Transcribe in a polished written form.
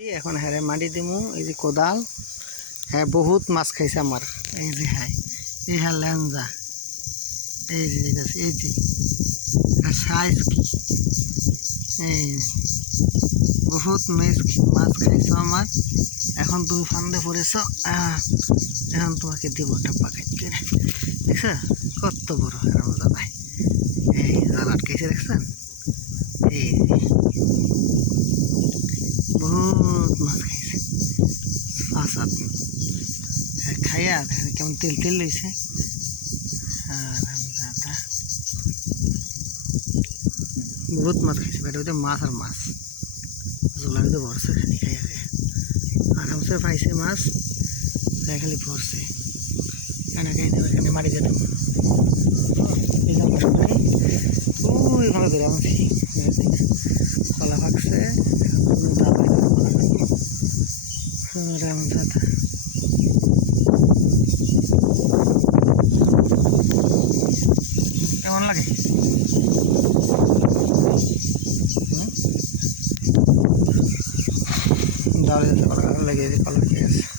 এখন হ্যাঁ মাটি দিমু এই যে কোদাল হ্যাঁ বহুত মাছ খাইছে আমার এই যে হ্যাঁ এই হ্যাঁ ল্যাঞ্জা এই যে এই যে সাইজ কি এই বহুত মাছ খাইছো আমার এখন তুমি ফান্দে পড়েছ এখন তোমাকে দিব ডাব্বা খাইতে দেখছ কত বড় রামদা ভাই এই জাল আটকাইছে দেখছেন এই বহুত মাছ খাইছে ফাঁসাত খাইয়া দেখেন কেমন তেল তেল লইছে বহুত মাছ খাইছে বেটা ওইটা মাছ আর মাছ জোলা কিন্তু ভরছে খালি খাইয়া খাইয়া আরামসে পাইছে মাছ খালি ভরছে এখানে খাই দেবে এখানে মারি যেত এইখানে সময় ওইভাবে ধরে আনছি কলা পাকছে এমন সাথে কেমন লাগে ডালে কলা লেগে কলা খেয়ে আছে